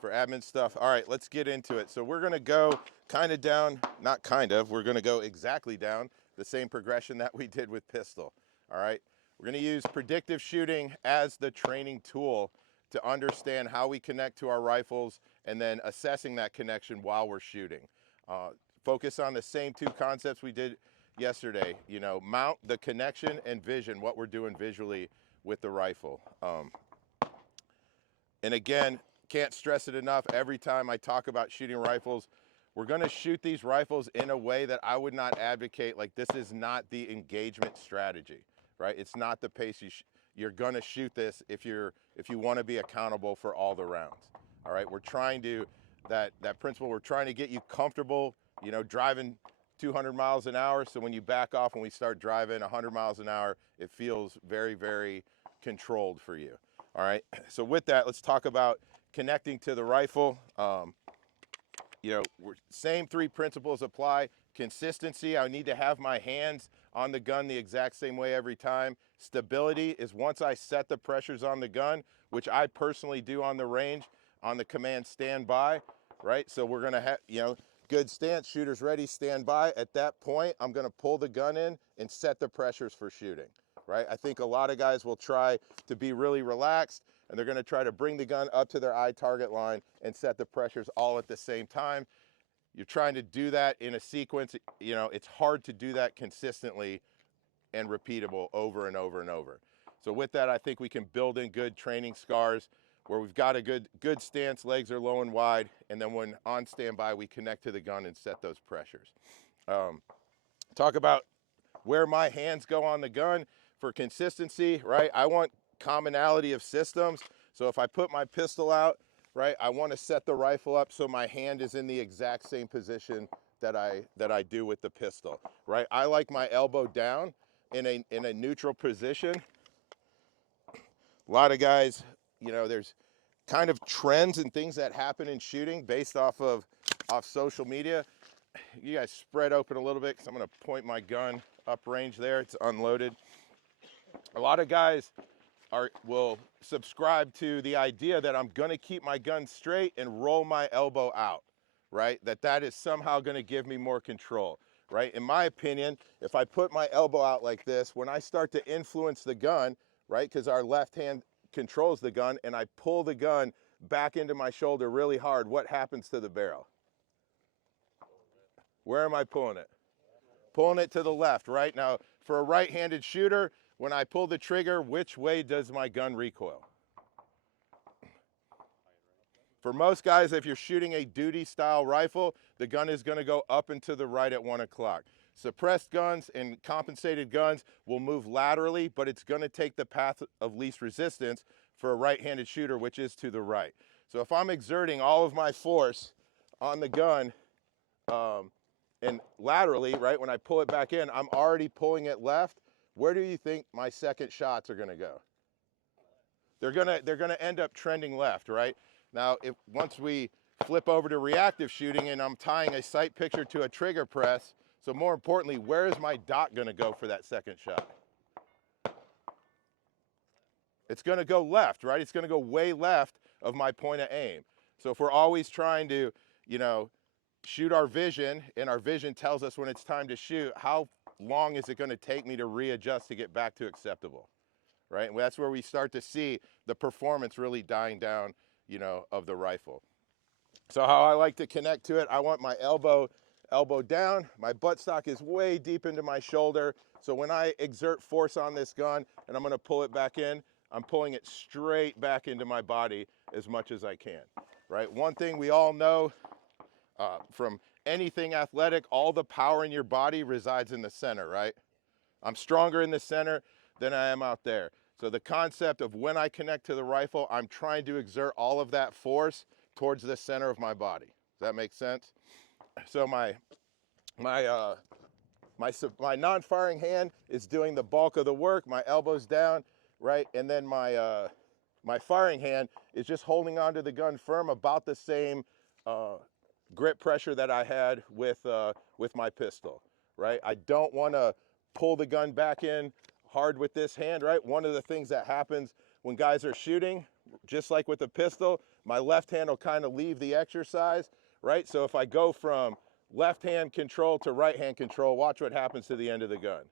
for admin stuff. All right, let's get into it. So we're gonna go kind of down, not kind of, we're gonna go exactly down the same progression that we did with pistol. All right, we're gonna use predictive shooting as the training tool to understand how we connect to our rifles and then assessing that connection while we're shooting. Focus on the same two concepts we did yesterday, you know, mount, the connection, and vision, what we're doing visually with the rifle. And again, can't stress it enough, every time I talk about shooting rifles, we're gonna shoot these rifles in a way that I would not advocate, like this is not the engagement strategy, right? It's not the pace you're gonna shoot this if you wanna be accountable for all the rounds, all right? We're trying to, that principle, we're trying to get you comfortable, you know, driving 200 miles an hour, so when you back off, when we start driving 100 miles an hour, it feels very, very controlled for you. All right, so with that, let's talk about connecting to the rifle. You know, same three principles apply. Consistency, I need to have my hands on the gun the exact same way every time. Stability is once I set the pressures on the gun, which I personally do on the range, on the command stand by, right? So we're gonna have, you know, good stance, shooters ready, stand by. At that point, I'm gonna pull the gun in and set the pressures for shooting, right? I think a lot of guys will try to be really relaxed and they're gonna try to bring the gun up to their eye target line and set the pressures all at the same time. You're trying to do that in a sequence, you know, it's hard to do that consistently and repeatable over and over and over. So with that, I think we can build in good training scars where we've got a good stance, legs are low and wide, and then when on standby, we connect to the gun and set those pressures. Talk about where my hands go on the gun for consistency, right? I want commonality of systems. So if I put my pistol out, right, I want to set the rifle up so my hand is in the exact same position that I do with the pistol, right? I like my elbow down in a neutral position. A lot of guys, you know, there's kind of trends and things that happen in shooting based off social media. You guys spread open a little bit because I'm going to point my gun up range there. It's unloaded. A lot of guys will subscribe to the idea that I'm going to keep my gun straight and roll my elbow out, right? That is somehow going to give me more control, right? In my opinion, if I put my elbow out like this, when I start to influence the gun, right, because our left hand controls the gun, and I pull the gun back into my shoulder really hard, what happens to the barrel? Where am I pulling it? Pulling it to the left, right? Now, for a right-handed shooter, when I pull the trigger, which way does my gun recoil? For most guys, if you're shooting a duty-style rifle, the gun is going to go up and to the right at 1 o'clock. Suppressed guns and compensated guns will move laterally, but it's going to take the path of least resistance for a right-handed shooter, which is to the right. So if I'm exerting all of my force on the gun, and laterally, right, when I pull it back in, I'm already pulling it left. Where do you think my second shots are gonna go? They're gonna end up trending left, right? Now, once we flip over to reactive shooting and I'm tying a sight picture to a trigger press, so more importantly, where is my dot gonna go for that second shot? It's gonna go left, right? It's gonna go way left of my point of aim. So if we're always trying to, you know, shoot our vision, and our vision tells us when it's time to shoot, how long is it going to take me to readjust to get back to acceptable, right? And that's where we start to see the performance really dying down, you know, of the rifle. So how I like to connect to it, I want my elbow down, my buttstock is way deep into my shoulder, so when I exert force on this gun and I'm going to pull it back in, I'm pulling it straight back into my body as much as I can, right? One thing we all know, from anything athletic, all the power in your body resides in the center, right? I'm stronger in the center than I am out there. So the concept of when I connect to the rifle, I'm trying to exert all of that force towards the center of my body. Does that make sense? So my non-firing hand is doing the bulk of the work, my elbow's down, right? And then my firing hand is just holding onto the gun firm, about the same grip pressure that I had with my pistol, right? I don't want to pull the gun back in hard with this hand, right? One of the things that happens when guys are shooting, just like with a pistol, my left hand will kind of leave the exercise, right? So if I go from left hand control to right hand control, watch what happens to the end of the gun,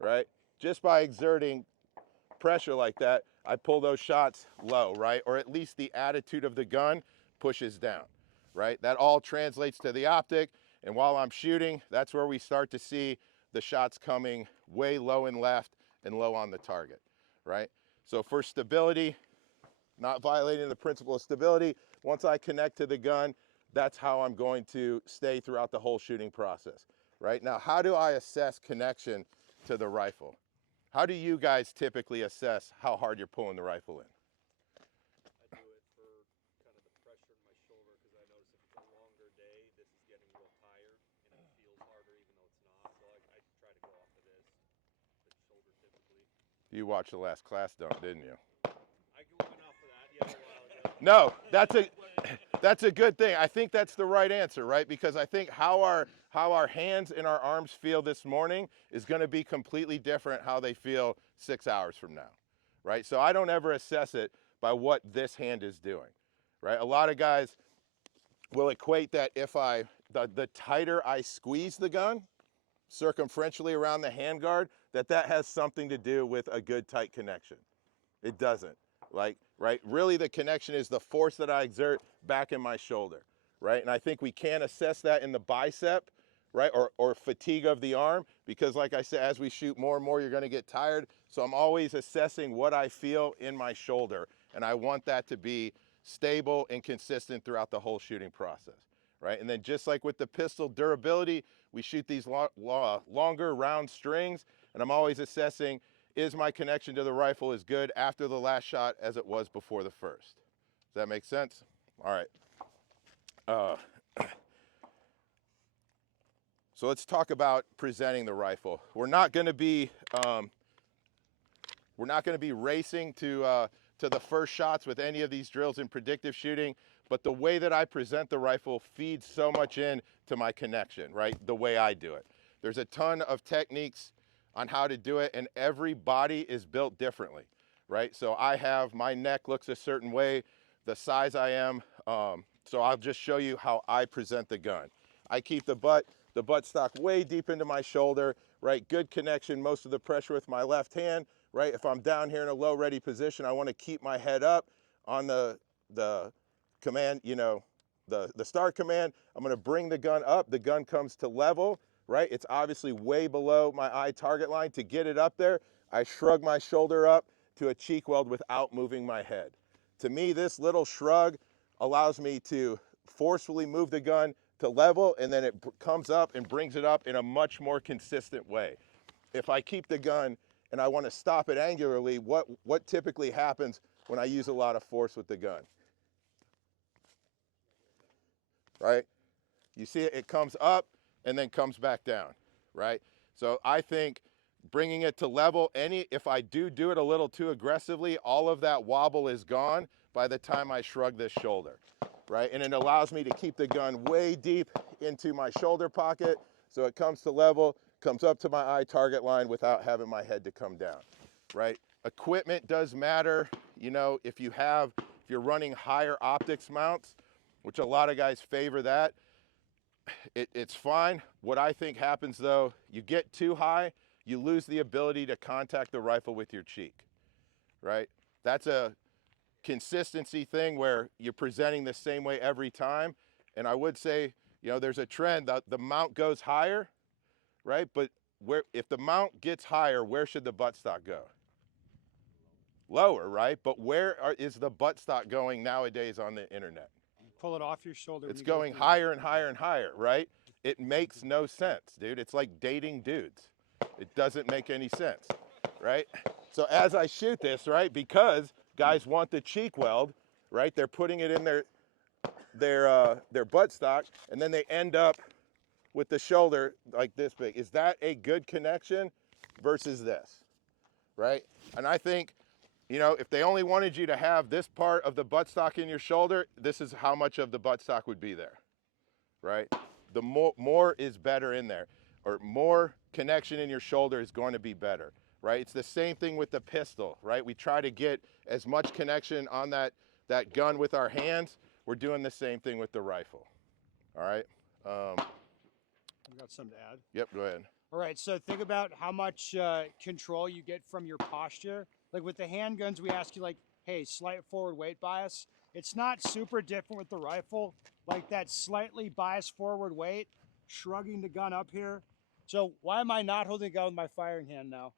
right? Just by exerting pressure like that, I pull those shots low, right? Or at least the attitude of the gun pushes down, right? That all translates to the optic, and while I'm shooting, that's where we start to see the shots coming way low and left and low on the target, right? So for stability, not violating the principle of stability, once I connect to the gun, that's how I'm going to stay throughout the whole shooting process, right? Now, how do I assess connection to the rifle? How do you guys typically assess how hard you're pulling the rifle in? I do it for kind of the pressure in my shoulder, because I notice if it's a longer day, this is getting real tired and it feels harder even though it's not. So I try to go off of this, the shoulder typically. You watched the last class dump, didn't you? I went off of that, yeah, a while ago. No, that's a good thing. I think that's the right answer, right? Because I think how our hands and our arms feel this morning is going to be completely different how they feel 6 hours from now, right? So I don't ever assess it by what this hand is doing, right? A lot of guys will equate that if the tighter I squeeze the gun circumferentially around the handguard, that has something to do with a good tight connection. It doesn't. Like, right, really the connection is the force that I exert back in my shoulder, right? And I think we can assess that in the bicep, right, or fatigue of the arm, because like I said, as we shoot more and more, you're gonna get tired. So I'm always assessing what I feel in my shoulder, and I want that to be stable and consistent throughout the whole shooting process, right? And then just like with the pistol durability, we shoot these longer round strings, and I'm always assessing, is my connection to the rifle as good after the last shot as it was before the first? Does that make sense? All right. So let's talk about presenting the rifle. We're not going to be racing to the first shots with any of these drills in predictive shooting, but the way that I present the rifle feeds so much in to my connection, right? The way I do it. There's a ton of techniques on how to do it, and every body is built differently, right? So my neck looks a certain way, the size I am, so I'll just show you how I present the gun. I keep the buttstock way deep into my shoulder, right? Good connection, most of the pressure with my left hand, right? If I'm down here in a low ready position, I want to keep my head up on the command, the start command. I'm going to bring the gun up, the gun comes to level, right? It's obviously way below my eye target line. To get it up there, I shrug my shoulder up to a cheek weld without moving my head. To me, this little shrug allows me to forcefully move the gun to level, and then it comes up and brings it up in a much more consistent way. If I keep the gun and I want to stop it angularly, what typically happens when I use a lot of force with the gun? Right? You see it comes up and then comes back down, right? So I think bringing it to level, if I do it a little too aggressively, all of that wobble is gone by the time I shrug this shoulder, right? And it allows me to keep the gun way deep into my shoulder pocket, so it comes to level, comes up to my eye target line without having my head to come down, right? Equipment does matter. If you're running higher optics mounts, which a lot of guys favor that, it's fine. What I think happens though, you get too high, you lose the ability to contact the rifle with your cheek, right? That's a consistency thing where you're presenting the same way every time. And I would say, there's a trend that the mount goes higher, right? But if the mount gets higher, where should the buttstock go? Lower, right? But where is the buttstock going nowadays on the internet? Pull it off your shoulder. It's going higher and higher and higher, right? It makes no sense, dude. It's like dating dudes. It doesn't make any sense, right? So as I shoot this, right, because guys want the cheek weld, right? They're putting it in their buttstock, and then they end up with the shoulder like this big. Is that a good connection versus this, right? And I think, if they only wanted you to have this part of the buttstock in your shoulder, this is how much of the buttstock would be there, right? The more is better in there, or more connection in your shoulder is going to be better, right? It's the same thing with the pistol, right? We try to get as much connection on that gun with our hands. We're doing the same thing with the rifle, all right? I've got something to add. Yep, go ahead. All right, so think about how much control you get from your posture. Like with the handguns, we ask you like, hey, slight forward weight bias. It's not super different with the rifle, like that slightly biased forward weight, shrugging the gun up here. So why am I not holding the gun with my firing hand now?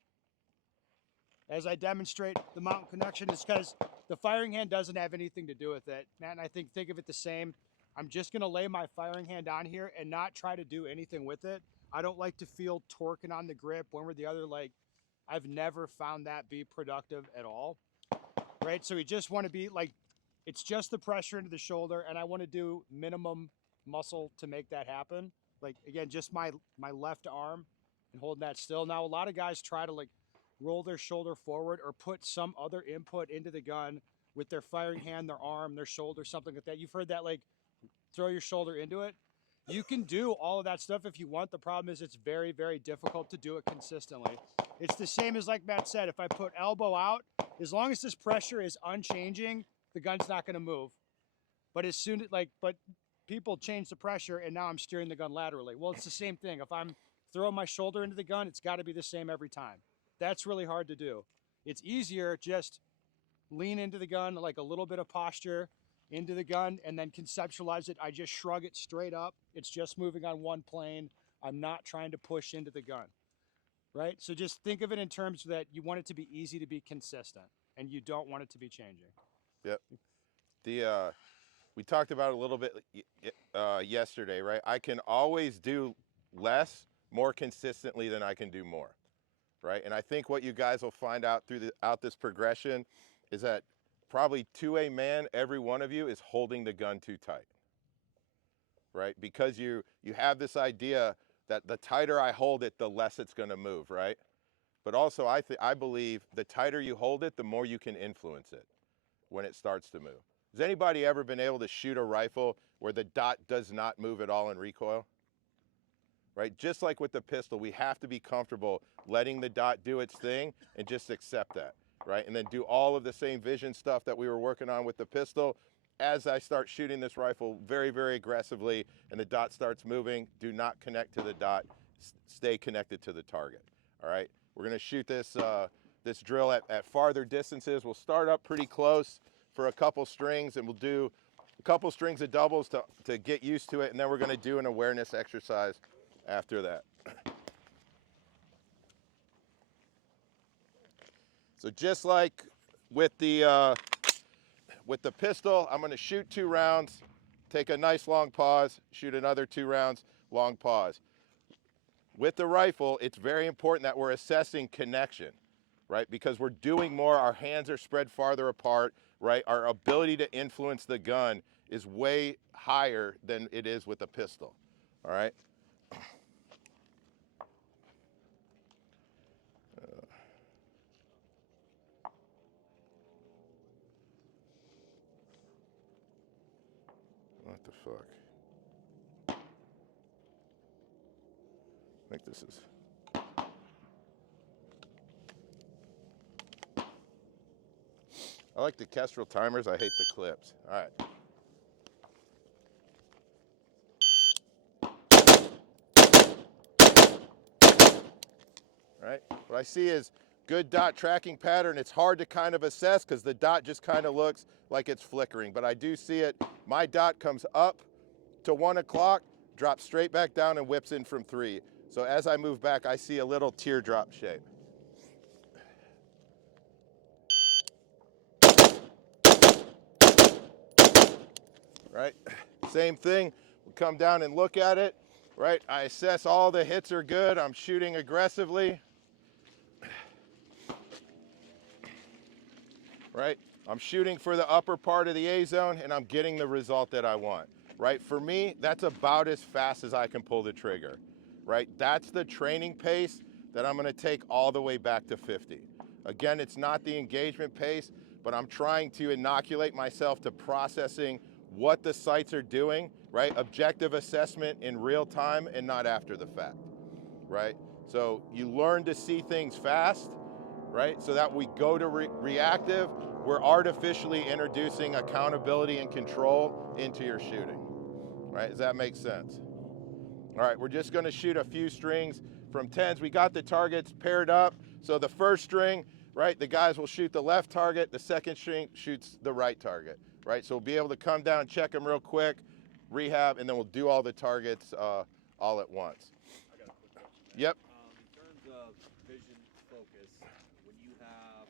As I demonstrate the mount connection, is because the firing hand doesn't have anything to do with it. Matt and I think of it the same. I'm just gonna lay my firing hand on here and not try to do anything with it. I don't like to feel torquing on the grip one or the other. Like, I've never found that be productive at all, right? So we just want to be like, it's just the pressure into the shoulder, and I want to do minimum muscle to make that happen. Like, again, just my left arm and holding that still. Now, a lot of guys try to like roll their shoulder forward or put some other input into the gun with their firing hand, their arm, their shoulder, something like that. You've heard that, like, throw your shoulder into it. You can do all of that stuff if you want. The problem is it's very, very difficult to do it consistently. It's the same as like Matt said, if I put elbow out, as long as this pressure is unchanging, the gun's not going to move. But as soon as but people change the pressure and now I'm steering the gun laterally. Well, it's the same thing. If I'm throwing my shoulder into the gun, it's got to be the same every time. That's really hard to do. It's easier just lean into the gun, like a little bit of posture into the gun, and then conceptualize it. I just shrug it straight up. It's just moving on one plane. I'm not trying to push into the gun, right? So just think of it in terms that you want it to be easy to be consistent, and you don't want it to be changing. Yep. We talked about it a little bit yesterday, right? I can always do less more consistently than I can do more, right? And I think what you guys will find out throughout this progression is that probably to a man, every one of you is holding the gun too tight, right? Because you have this idea that the tighter I hold it, the less it's going to move, right? But also I believe the tighter you hold it, the more you can influence it when it starts to move. Has anybody ever been able to shoot a rifle where the dot does not move at all in recoil? Right? Just like with the pistol, we have to be comfortable letting the dot do its thing and just accept that, right? And then do all of the same vision stuff that we were working on with the pistol. As I start shooting this rifle very, very aggressively and the dot starts moving, do not connect to the dot, stay connected to the target, all right? We're gonna shoot this, this drill at farther distances. We'll start up pretty close for a couple strings, and we'll do a couple strings of doubles to get used to it, and then we're gonna do an awareness exercise after that. So just like with the pistol, I'm gonna shoot 2 rounds, take a nice long pause, shoot another 2 rounds, long pause. With the rifle, it's very important that we're assessing connection, right? Because we're doing more, our hands are spread farther apart, right? Our ability to influence the gun is way higher than it is with a pistol, all right? What the fuck? I think this is... I like the Kestrel timers, I hate the clips. All right. All right, what I see is good dot tracking pattern. It's hard to kind of assess because the dot just kind of looks like it's flickering, but I do see it. My dot comes up to 1 o'clock, drops straight back down and whips in from 3. So as I move back, I see a little teardrop shape. Right, same thing, we come down and look at it, right? I assess all the hits are good, I'm shooting aggressively. Right, I'm shooting for the upper part of the A zone and I'm getting the result that I want. Right, for me, that's about as fast as I can pull the trigger. Right, that's the training pace that I'm gonna take all the way back to 50. Again, it's not the engagement pace, but I'm trying to inoculate myself to processing what the sights are doing, right? Objective assessment in real time and not after the fact, right? So you learn to see things fast, right? So that we go to reactive, we're artificially introducing accountability and control into your shooting, right? Does that make sense? All right, we're just gonna shoot a few strings from 10s. We got the targets paired up. So the first string, right, the guys will shoot the left target, the second string shoots the right target, right? So we'll be able to come down, check them real quick, rehab, and then we'll do all the targets all at once. I got a quick question there. Yep. In terms of vision focus, when you have,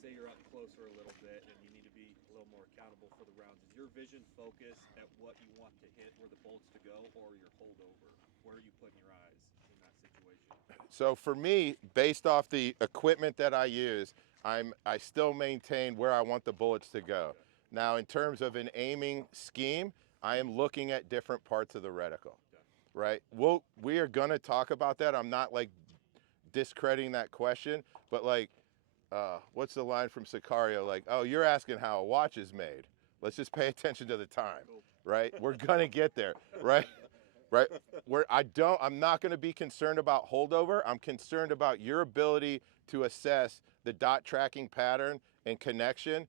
say you're up closer a little bit and you need to be a little more accountable for the rounds, is your vision focus at what you want to hit, where the bullets to go, or your holdover? Where are you putting your eyes in that situation? So for me, based off the equipment that I use, I still maintain where I want the bullets to go. Okay. Now, in terms of an aiming scheme, I am looking at different parts of the reticle, Okay. right? We are gonna talk about that. I'm not like discrediting that question, but like, what's the line from Sicario? Like, oh, you're asking how a watch is made. Let's just pay attention to the time, Cool. right? We're gonna get there, right? Right? I'm not gonna be concerned about holdover. I'm concerned about your ability to assess the dot tracking pattern and connection,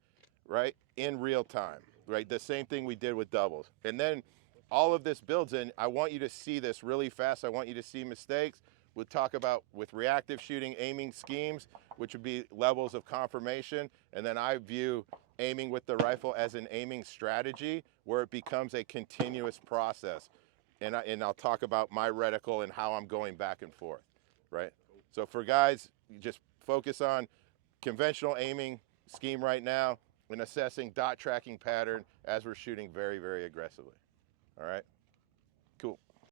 right, in real time, right? The same thing we did with doubles. And then all of this builds in. I want you to see this really fast. I want you to see mistakes. We'll talk about with reactive shooting, aiming schemes, which would be levels of confirmation. And then I view aiming with the rifle as an aiming strategy where it becomes a continuous process. And I'll talk about my reticle and how I'm going back and forth, right? So for guys, you just focus on conventional aiming scheme right now and assessing dot tracking pattern as we're shooting very, very aggressively, all right? Cool.